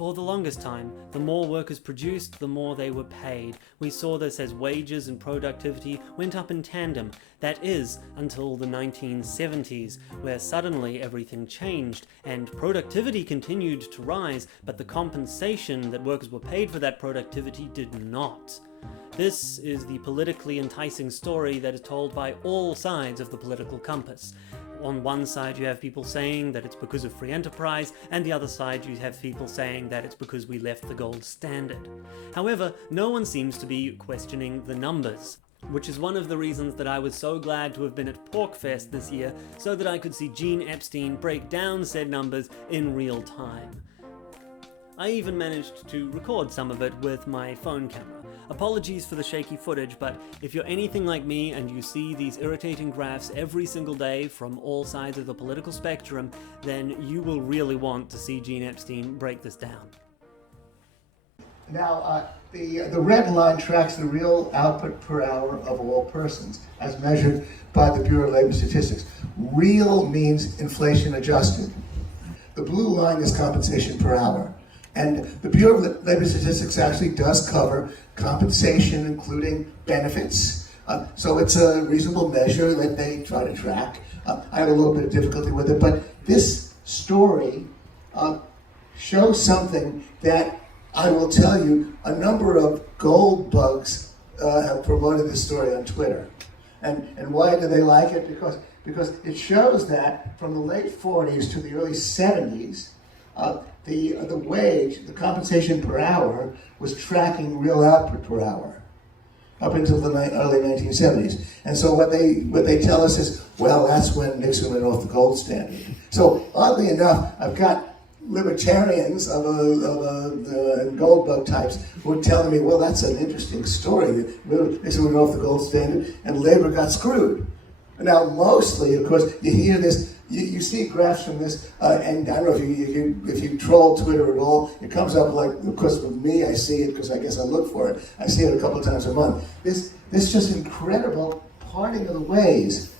For the longest time, the more workers produced, the more they were paid. We saw this as wages and productivity went up in tandem. That is, until the 1970s, where suddenly everything changed, and productivity continued to rise, but the compensation that workers were paid for that productivity did not. This is the politically enticing story that is told by all sides of the political compass. On one side you have people saying that it's because of free enterprise, and the other side you have people saying that it's because we left the gold standard. However, no one seems to be questioning the numbers, which is one of the reasons that I was so glad to have been at PorcFest this year, so that I could see Gene Epstein break down said numbers in real time. I even managed to record some of it with my phone camera. Apologies for the shaky footage, but if you're anything like me and you see these irritating graphs every single day from all sides of the political spectrum, then you will really want to see Gene Epstein break this down. Now, the red line tracks the real output per hour of all persons, as measured by the Bureau of Labor Statistics. Real means inflation adjusted. The blue line is compensation per hour. And the Bureau of Labor Statistics actually does cover compensation, including benefits. So it's a reasonable measure that they try to track. I have a little bit of difficulty with it, but this story shows something that I will tell you, a number of gold bugs have promoted this story on Twitter. And why do they like it? Because it shows that from the late 40s to the early 70s, the wage, the compensation per hour, was tracking real output per hour up until the early 1970s. And so what they tell us is, well, that's when Nixon went off the gold standard. So oddly enough, I've got libertarians of gold bug types who are telling me, well, that's an interesting story. Nixon went off the gold standard and labor got screwed. Now, mostly, of course, you hear this. You see graphs from this, and I don't know if you troll Twitter at all. It comes up like, of course, with me, I see it because I guess I look for it. I see it a couple of times a month. This just incredible parting of the ways.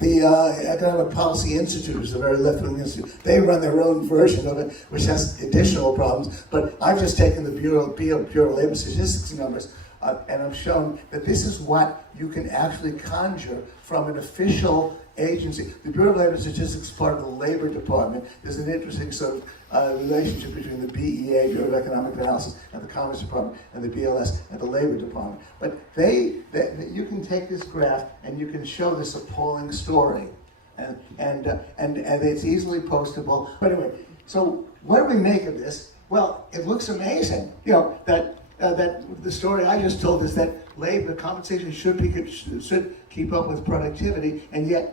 The Economic Policy Institute is a very left-wing institute. They run their own version of it, which has additional problems. But I've just taken the Bureau of Labor Statistics numbers, and I've shown that this is what you can actually conjure from an official agency. The Bureau of Labor Statistics is part of the Labor Department. There's an interesting sort of relationship between the BEA, Bureau of Economic Analysis, and the Commerce Department, and the BLS, and the Labor Department. But you can take this graph and you can show this appalling story, and it's easily postable. But anyway, so what do we make of this? Well, it looks amazing. You know that the story I just told is that labor compensation should keep up with productivity, and yet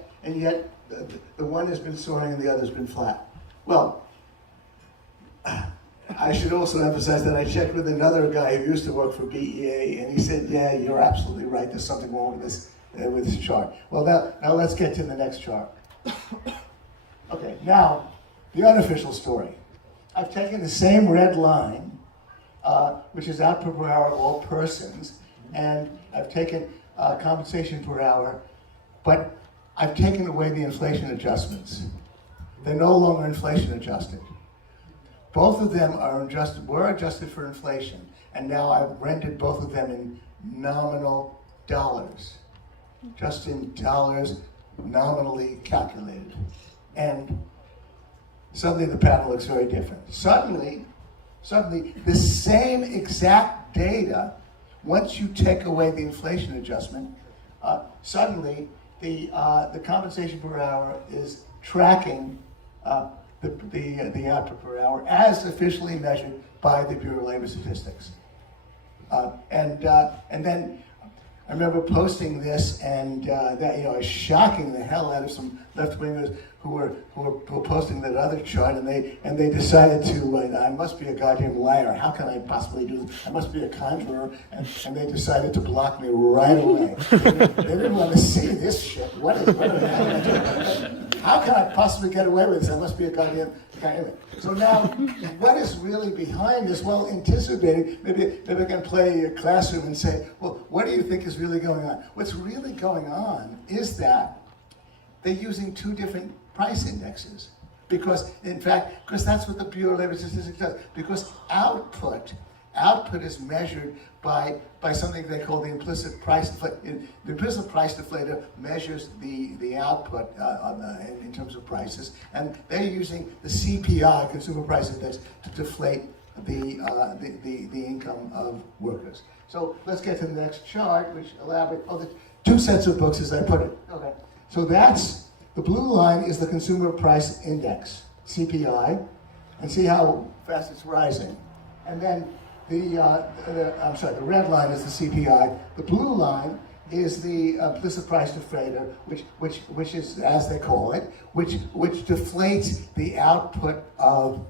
the one has been soaring and the other's been flat. Well, I should also emphasize that I checked with another guy who used to work for BEA, and he said, yeah, you're absolutely right, there's something wrong with this chart. Well, now let's get to the next chart. Okay, now, the unofficial story. I've taken the same red line, which is output per hour of all persons, and I've taken compensation per hour, but I've taken away the inflation adjustments. They're no longer inflation adjusted. Both of them were adjusted for inflation, and now I've rendered both of them in nominal dollars, just in dollars, nominally calculated. And suddenly the pattern looks very different. Suddenly, the same exact data, once you take away the inflation adjustment, suddenly the compensation per hour is tracking the output per hour as officially measured by the Bureau of Labor Statistics. And then I remember posting this, and that is shocking the hell out of some left-wingers who were posting that other chart, and they decided to, I must be a goddamn liar. How can I possibly do this? I must be a conjurer, and they decided to block me right away. They didn't want to see this shit. What is happening? How can I possibly get away with this? I must be a goddamn guy. So now, what is really behind this? Well, anticipating, maybe I can play a classroom and say, well, what do you think is really going on? What's really going on is that they're using two different price indexes. because, in fact, because that's what the Bureau of Labor Statistics does. Because output is measured by something they call the implicit price deflator. The implicit price deflator measures the output in terms of prices, and they're using the CPI, Consumer Price Index, to deflate the income of workers. So let's get to the next chart, which elaborates. Oh, the two sets of books, as I put it. Okay. So that's the blue line is the Consumer Price Index, CPI, and see how fast it's rising. And then the red line is the CPI. The blue line is the implicit price deflator, which is, as they call it, which deflates the output on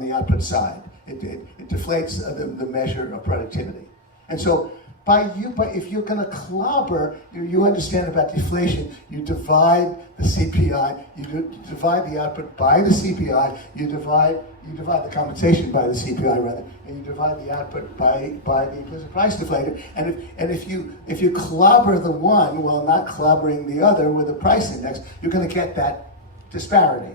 the output side. It deflates the measure of productivity. And so if you're going to clobber, you understand about deflation, you divide the CPI, you divide the output by the CPI, you divide the compensation by the CPI rather, and you divide the output by the implicit price deflator. And if you clobber the one while not clobbering the other with a price index, you're going to get that disparity.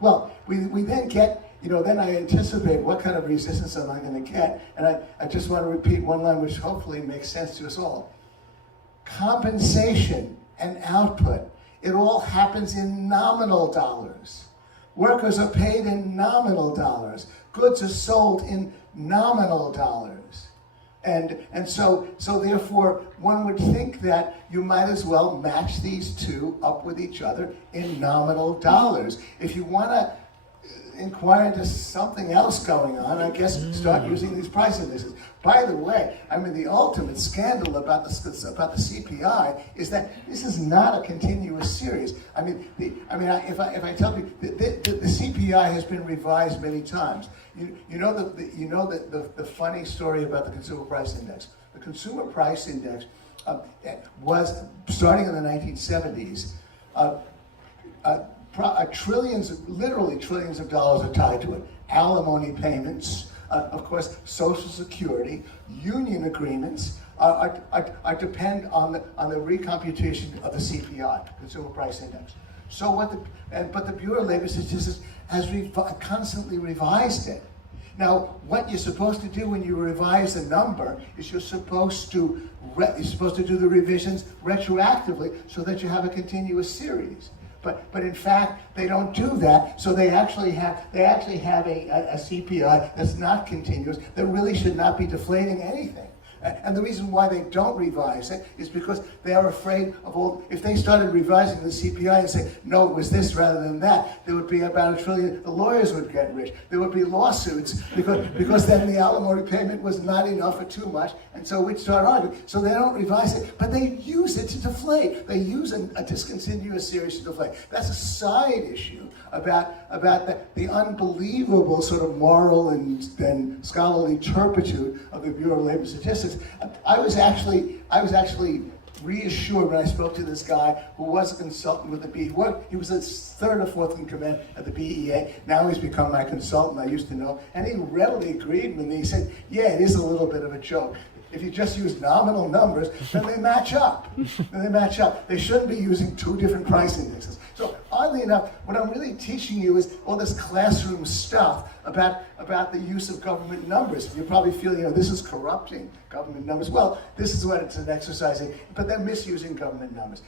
Well, we then get, then I anticipate what kind of resistance am I going to get, and I just want to repeat one line which hopefully makes sense to us all. Compensation and output, it all happens in nominal dollars. Workers are paid in nominal dollars. Goods are sold in nominal dollars. And so therefore, one would think that you might as well match these two up with each other in nominal dollars. If you want to inquire into something else going on, I guess start using these price indices. By the way, the ultimate scandal about the CPI is that this is not a continuous series. If I tell you the CPI has been revised many times. You know the funny story about the Consumer Price Index. The Consumer Price Index was starting in the 1970s. Literally trillions of dollars are tied to it. Alimony payments, of course, Social Security, union agreements depend on the recomputation of the CPI, Consumer Price Index. So but the Bureau of Labor Statistics has constantly revised it. Now, what you're supposed to do when you revise a number is you're supposed to do the revisions retroactively so that you have a continuous series. But in fact, they don't do that, so they actually have a CPI that's not continuous, that really should not be deflating anything. And the reason why they don't revise it is because they are afraid of if they started revising the CPI and say, no, it was this rather than that, there would be about $1 trillion, the lawyers would get rich. There would be lawsuits because then the alimony payment was not enough or too much, and so we'd start arguing. So they don't revise it, but they use it to deflate. They use a discontinuous series to deflate. That's a side issue about the unbelievable sort of moral and scholarly turpitude of the Bureau of Labor Statistics. I was actually reassured when I spoke to this guy who was a consultant with the BEA. He was a third or fourth in command at the BEA. Now he's become my consultant. I used to know, and he readily agreed with me. He said, "Yeah, it is a little bit of a joke. If you just use nominal numbers, then they match up. They shouldn't be using two different price indexes." So oddly enough, what I'm really teaching you is all this classroom stuff about the use of government numbers. You probably feel, this is corrupting government numbers. Well, this is what it's an exercise in, but they're misusing government numbers.